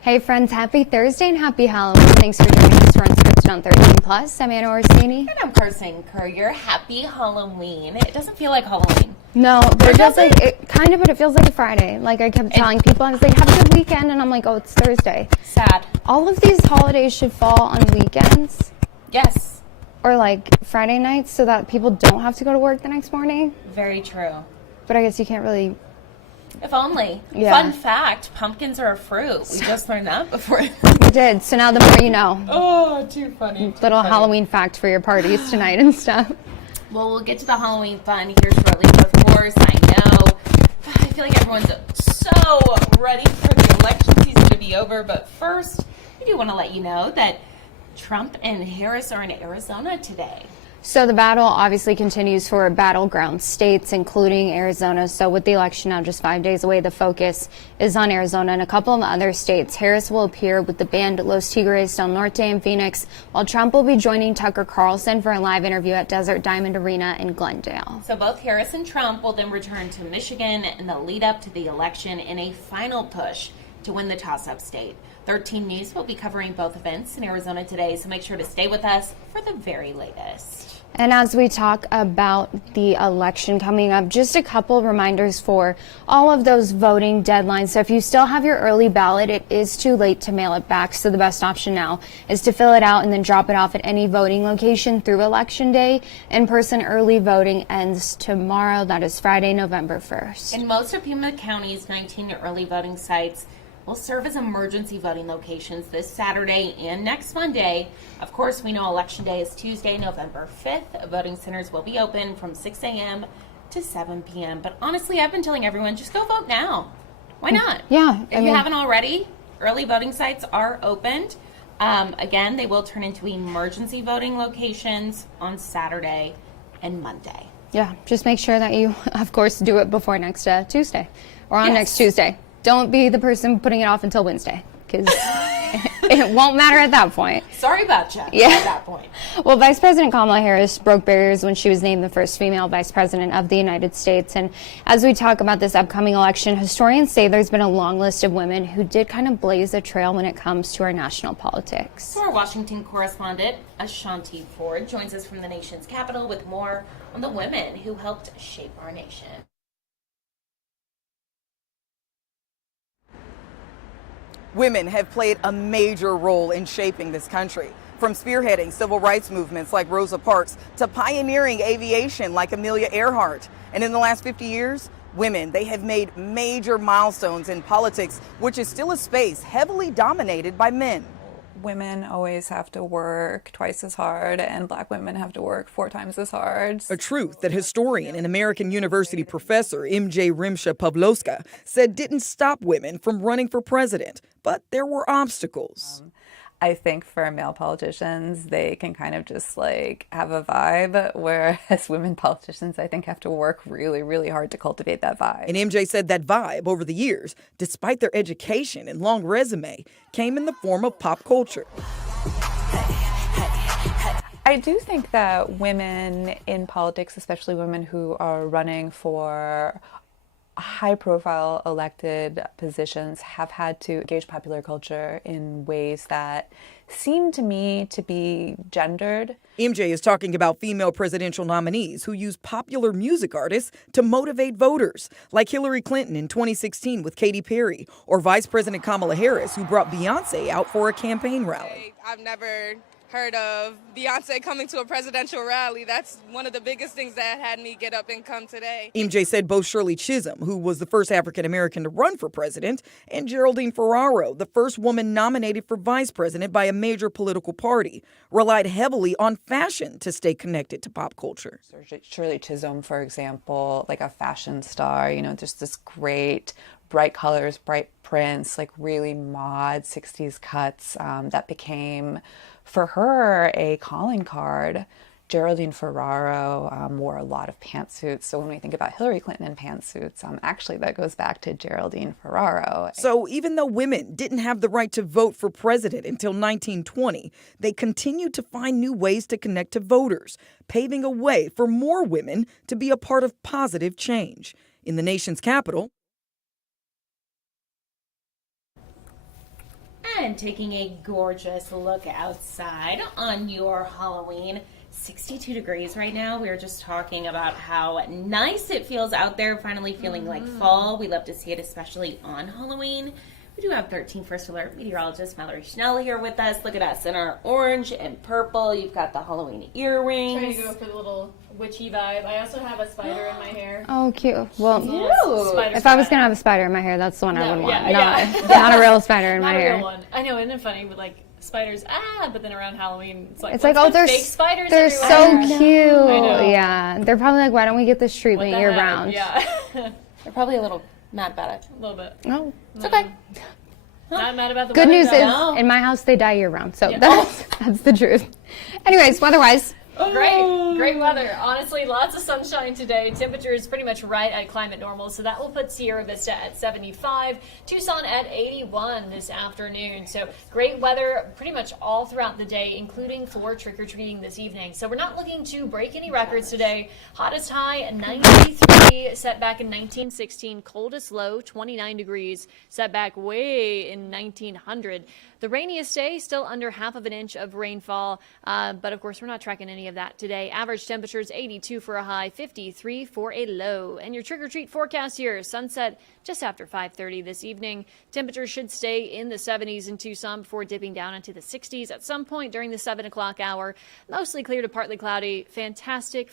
Hey friends, happy Thursday and happy Halloween. Thanks for joining us for Unscripted on 13+. I'm Anna Orsini. And I'm Carson Courier. Happy Halloween. It doesn't feel like Halloween. No, but it feels like a Friday. Like I kept telling people, I was like, have a good weekend, and I'm like, oh, it's Thursday. Sad. All of these holidays should fall on weekends. Yes. Or like Friday nights so that people don't have to go to work the next morning. Very true. But I guess you can't really... If only. Yeah. Fun fact, pumpkins are a fruit. We just learned that before. We did, so now the more you know. Oh, too funny. Little Halloween fact for your parties tonight and stuff. Well, we'll get to the Halloween fun here shortly, but of course, I know. I feel like everyone's so ready for the election season to be over, but first, I do want to let you know that Trump and Harris are in Arizona today. So the battle obviously continues for battleground states, including Arizona. So with the election now just 5 days away, the focus is on Arizona and a couple of other states. Harris will appear with the band Los Tigres del Norte in Phoenix, while Trump will be joining Tucker Carlson for a live interview at Desert Diamond Arena in Glendale. So both Harris and Trump will then return to Michigan in the lead up to the election in a final push to win the toss-up state. 13 News will be covering both events in Arizona today, so make sure to stay with us for the very latest. And as we talk about the election coming up, just a couple reminders for all of those voting deadlines. So if you still have your early ballot, it is too late to mail it back. So the best option now is to fill it out and then drop it off at any voting location through Election Day. In-person early voting ends tomorrow. That is Friday, November 1st. In most of Pima County's 19 early voting sites will serve as emergency voting locations this Saturday and next Monday. Of course, we know Election Day is Tuesday, November 5th. Voting centers will be open from 6 a.m. to 7 p.m. But honestly, I've been telling everyone, just go vote now. Why not? Yeah. If you haven't already, early voting sites are opened. Again, they will turn into emergency voting locations on Saturday and Monday. Yeah, just make sure that you, of course, do it before next Tuesday or on next Tuesday. Don't be the person putting it off until Wednesday, because it won't matter at that point. Sorry about you at that point. Well, Vice President Kamala Harris broke barriers when she was named the first female vice president of the United States. And as we talk about this upcoming election, historians say there's been a long list of women who did kind of blaze a trail when it comes to our national politics. So our Washington correspondent, Ashanti Ford, joins us from the nation's capital with more on the women who helped shape our nation. Women have played a major role in shaping this country, from spearheading civil rights movements like Rosa Parks to pioneering aviation like Amelia Earhart. And in the last 50 years, women, they have made major milestones in politics, which is still a space heavily dominated by men. Women always have to work twice as hard, and Black women have to work 4 times as hard. A truth that historian and American University professor M.J. Rimsha-Pavlovska said didn't stop women from running for president, but there were obstacles. I think for male politicians, they can kind of just like have a vibe, whereas women politicians, I think, have to work really, really hard to cultivate that vibe. And MJ said that vibe over the years, despite their education and long resume, came in the form of pop culture. I do think that women in politics, especially women who are running for high-profile elected positions, have had to engage popular culture in ways that seem to me to be gendered. MJ is talking about female presidential nominees who use popular music artists to motivate voters, like Hillary Clinton in 2016 with Katy Perry, or Vice President Kamala Harris, who brought Beyonce out for a campaign rally. I've never heard of Beyonce coming to a presidential rally. That's one of the biggest things that had me get up and come today. MJ said both Shirley Chisholm, who was the first African-American to run for president, and Geraldine Ferraro, the first woman nominated for vice president by a major political party, relied heavily on fashion to stay connected to pop culture. Shirley Chisholm, for example, like a fashion star, you know, just this great bright colors, bright prints, like really mod 60s cuts that became, for her, a calling card. Geraldine Ferraro wore a lot of pantsuits. So when we think about Hillary Clinton in pantsuits, actually that goes back to Geraldine Ferraro. So even though women didn't have the right to vote for president until 1920, they continued to find new ways to connect to voters, paving a way for more women to be a part of positive change. In the nation's capital, And taking a gorgeous look outside on your Halloween. 62 degrees right now. We were just talking about how nice it feels out there, finally feeling like fall. We love to see it, especially on Halloween. We do have 13 First Alert meteorologist Mallory Schnell here with us. Look at us in our orange and purple. You've got the Halloween earrings. Trying to go for the little witchy vibe. I also have a spider in my hair. Oh, cute. Well, Spider if I was spot. going to have a spider in my hair, that's the one I would want. yeah. Not a real spider in Not my a hair. real one. I know, isn't it funny with like spiders? But then around Halloween, it's like Oh, they're fake spiders. they're everywhere. so cute. I know. Yeah, they're probably like, why don't we get this What treatment the year heck? round? Yeah, They're probably a little mad about it. a little bit. No. It's okay. Not mad about the Good weather, news though. is, in my house, they die year round. So that's the truth. Anyways, weather-wise. Great weather. Honestly, lots of sunshine today. Temperature is pretty much right at climate normal, so that will put Sierra Vista at 75, Tucson at 81 this afternoon. So great weather pretty much all throughout the day, including for trick-or-treating this evening. So we're not looking to break any records today. Hottest high at 93, set back in 1916. Coldest low, 29 degrees, set back way in 1900. The rainiest day, still under half of an inch of rainfall, but of course we're not tracking any of that today. Average temperatures 82 for a high, 53 for a low. And your trick-or-treat forecast here, sunset just after 5:30 this evening. Temperatures should stay in the 70s in Tucson before dipping down into the 60s at some point during the 7 o'clock hour. Mostly clear to partly cloudy. Fantastic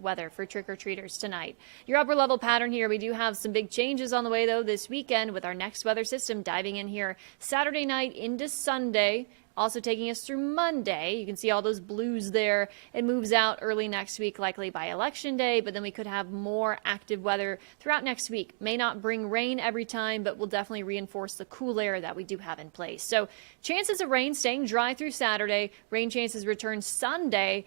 weather for trick-or-treaters tonight. Your upper level pattern here, we do have some big changes on the way though this weekend with our next weather system diving in here Saturday night into Sunday. Also taking us through Monday. You can see all those blues there. It moves out early next week, likely by Election Day, but then we could have more active weather throughout next week. May not bring rain every time, but will definitely reinforce the cool air that we do have in place. So chances of rain staying dry through Saturday. Rain chances return Sunday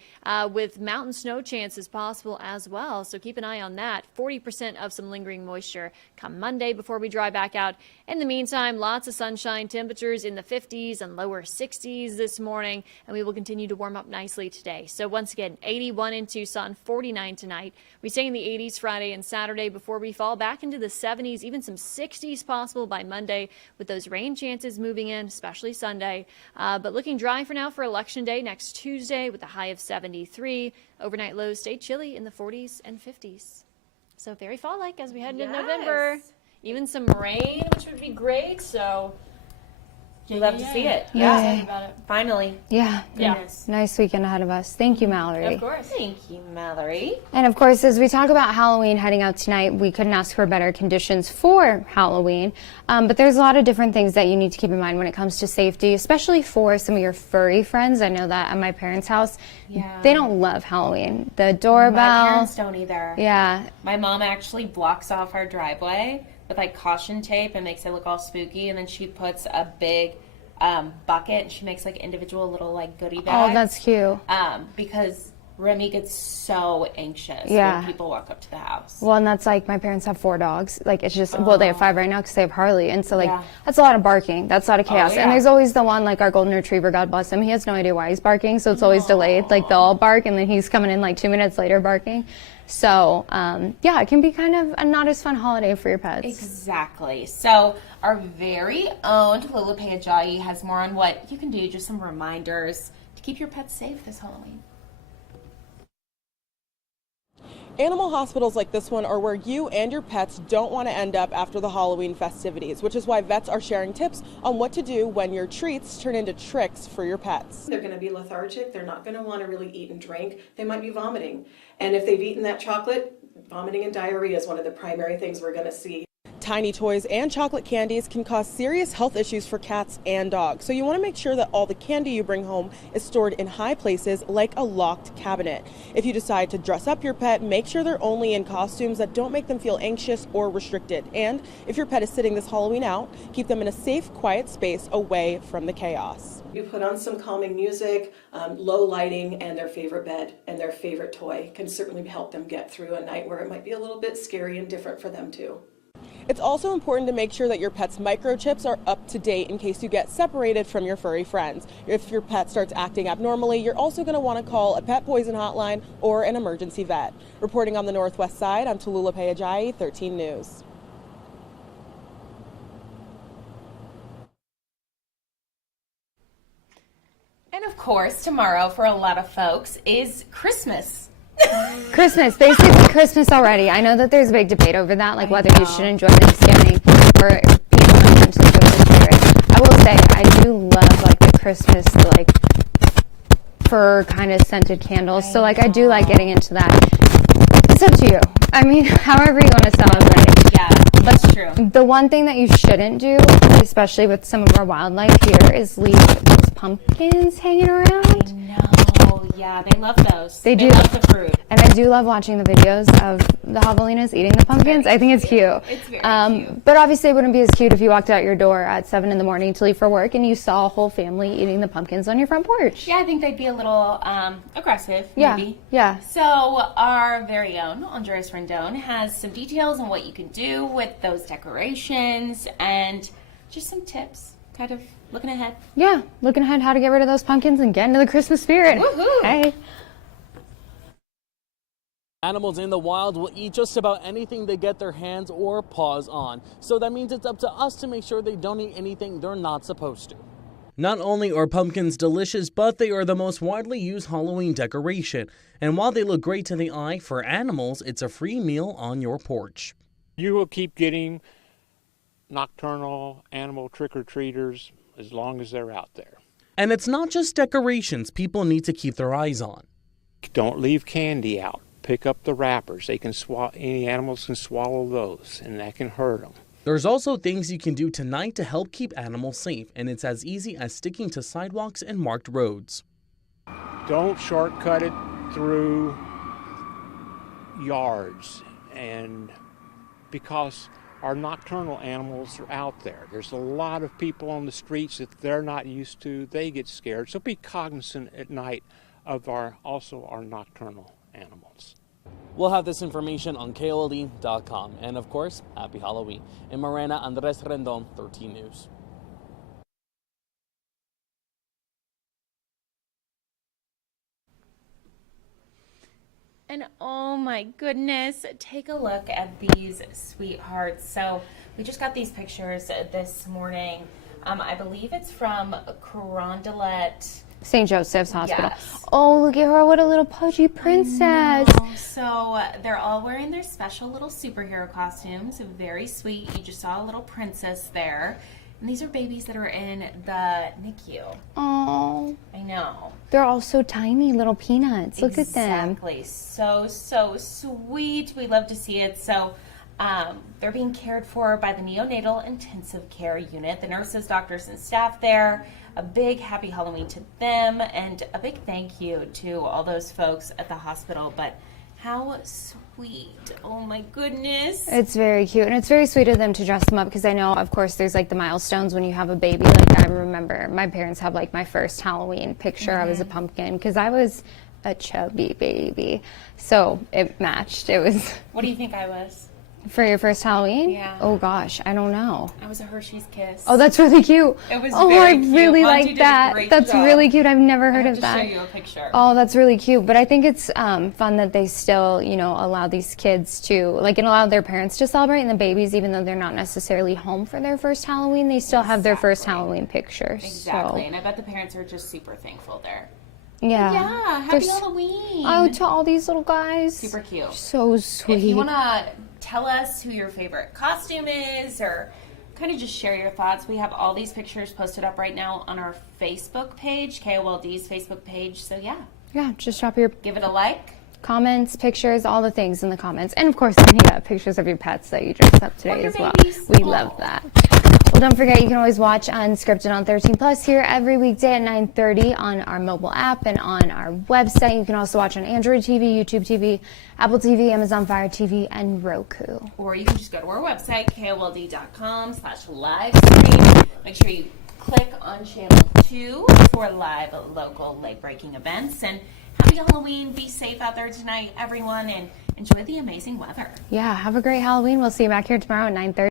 with mountain snow chances possible as well. So keep an eye on that. 40% of some lingering moisture come Monday before we dry back out. In the meantime, lots of sunshine, temperatures in the 50s and lower 60s this morning, and we will continue to warm up nicely today. So once again, 81 in Tucson, 49 tonight. We stay in the 80s Friday and Saturday before we fall back into the 70s, even some 60s possible by Monday with those rain chances moving in, especially Sunday. But looking dry for now for Election Day next Tuesday with a high of 73. Overnight lows stay chilly in the 40s and 50s. So very fall-like as we head into November. Even some rain, which would be great. So We love to see it. Yeah. Excited about it. Finally. Yeah. Goodness. Nice weekend ahead of us. Thank you, Mallory. Of course. Thank you, Mallory. And of course, as we talk about Halloween heading out tonight, we couldn't ask for better conditions for Halloween. But there's a lot of different things that you need to keep in mind when it comes to safety, especially for some of your furry friends. I know that at my parents' house, they don't love Halloween. The doorbell. My parents don't either. Yeah. My mom actually blocks off our driveway with like caution tape and makes it look all spooky, and then she puts a big bucket and she makes like individual little like goodie bags. Oh, that's cute. Because Remy gets so anxious Yeah. when people walk up to the house. Well, and that's like my parents have 4 dogs. Like it's just, well, they have 5 right now because they have Harley. And so like, Yeah. that's a lot of barking. That's a lot of chaos. yeah. And there's always the one, like our golden retriever, God bless him. He has no idea why he's barking. So it's always delayed. Like they'll all bark and then he's coming in like 2 minutes later barking. So, yeah, it can be kind of a not as fun holiday for your pets. Exactly. So our very own Tallulah Ajayi has more on what you can do, just some reminders to keep your pets safe this Halloween. Animal hospitals like this one are where you and your pets don't want to end up after the Halloween festivities, which is why vets are sharing tips on what to do when your treats turn into tricks for your pets. They're going to be lethargic. They're not going to want to really eat and drink. They might be vomiting. And if they've eaten that chocolate, vomiting and diarrhea is one of the primary things we're going to see. Tiny toys and chocolate candies can cause serious health issues for cats and dogs. So you want to make sure that all the candy you bring home is stored in high places like a locked cabinet. If you decide to dress up your pet, make sure they're only in costumes that don't make them feel anxious or restricted. And if your pet is sitting this Halloween out, keep them in a safe, quiet space away from the chaos. You put on some calming music, low lighting, and their favorite bed and their favorite toy can certainly help them get through a night where it might be a little bit scary and different for them too. It's also important to make sure that your pet's microchips are up to date in case you get separated from your furry friends. If your pet starts acting abnormally, you're also going to want to call a pet poison hotline or an emergency vet. Reporting on the Northwest Side, I'm Tallulah Ajayi, 13 News. course, tomorrow for a lot of folks is Christmas. Christmas, basically Christmas already. I know that there's a big debate over that, like whether you should enjoy Thanksgiving or people are meant to enjoy the spirit. I will say, I do love like the Christmas, like fir kind of scented candles. So like I do like getting into that. It's up to you. I mean, however you want to celebrate. Yeah, that's true. The one thing that you shouldn't do, especially with some of our wildlife here, is leave those pumpkins hanging around. No, yeah, they love those. They do. Love the fruit. And I do love watching the videos of the javelinas eating the pumpkins. I think it's cute. It's very cute. But obviously it wouldn't be as cute if you walked out your door at 7 in the morning to leave for work and you saw a whole family eating the pumpkins on your front porch. Yeah, I think they'd be a little aggressive, Yeah, maybe. yeah. So our very own Andres Rendon has some details on what you can do with those decorations and just some tips, kind of looking ahead. Yeah, looking ahead how to get rid of those pumpkins and get into the Christmas spirit. Woohoo! Hey. Animals in the wild will eat just about anything they get their hands or paws on. So that means it's up to us to make sure they don't eat anything they're not supposed to. Not only are pumpkins delicious, but they are the most widely used Halloween decoration. And while they look great to the eye, for animals, it's a free meal on your porch. You will keep getting nocturnal animal trick-or-treaters as long as they're out there. And it's not just decorations people need to keep their eyes on. Don't leave candy out. Pick up the wrappers. They can any animals can swallow those, and that can hurt them. There's also things you can do tonight to help keep animals safe, and it's as easy as sticking to sidewalks and marked roads. Don't shortcut it through yards, and because our nocturnal animals are out there. There's a lot of people on the streets that they're not used to. They get scared. So be cognizant at night of our nocturnal animals. We'll have this information on KOLD.com. And of course, happy Halloween. In Morena, Andres Rendon, 13 News. And oh my goodness, take a look at these sweethearts. So we just got these pictures this morning. I believe it's from Carondelet. St. Joseph's Hospital. Yes. Oh, look at her. What a little pudgy princess. So they're all wearing their special little superhero costumes. Very sweet. You just saw a little princess there. And these are babies that are in the NICU. Oh. I know. They're all so tiny, little peanuts. Look at them. Exactly. So sweet. We love to see it. So they're being cared for by the neonatal intensive care unit. The nurses, doctors, and staff there. A big happy Halloween to them, and a big thank you to all those folks at the hospital. But how sweet. Oh my goodness. It's very cute, and it's very sweet of them to dress them up, because I know, of course, there's like the milestones when you have a baby. Like I remember my parents have like my first Halloween picture. I was a pumpkin because I was a chubby baby. So it matched. It was. What do you think I was? For your first Halloween? Yeah. Oh gosh, I don't know. I was a Hershey's Kiss. Oh, that's really cute. It was oh, very I cute. really Monty like did a that. great That's job. really cute. I've never heard I of have that. to show you a picture. Oh, that's really cute. But I think it's fun that they still, allow these kids to, and allow their parents to celebrate, and the babies, even though they're not necessarily home for their first Halloween, they still have their first Halloween picture. Exactly. So. And I bet the parents are just super thankful there. Yeah. Yeah. Happy Halloween. Oh, to all these little guys. Super cute. So sweet. If you want to tell us who your favorite costume is, or kind of just share your thoughts, we have all these pictures posted up right now on our Facebook page, KOLD's Facebook page. So yeah, just drop your give it a like. Comments, pictures, all the things in the comments. And of course, any pictures of your pets that you dressed up today as well. Babies. We love that. Well, don't forget, you can always watch Unscripted on 13 Plus here every weekday at 9:30 on our mobile app and on our website. You can also watch on Android TV, YouTube TV, Apple TV, Amazon Fire TV, and Roku. Or you can just go to our website, KOLD.com/livestream. Make sure you click on channel 2 for live local late-breaking events. And happy Halloween. Be safe out there tonight, everyone, and enjoy the amazing weather. Yeah, have a great Halloween. We'll see you back here tomorrow at 9:30.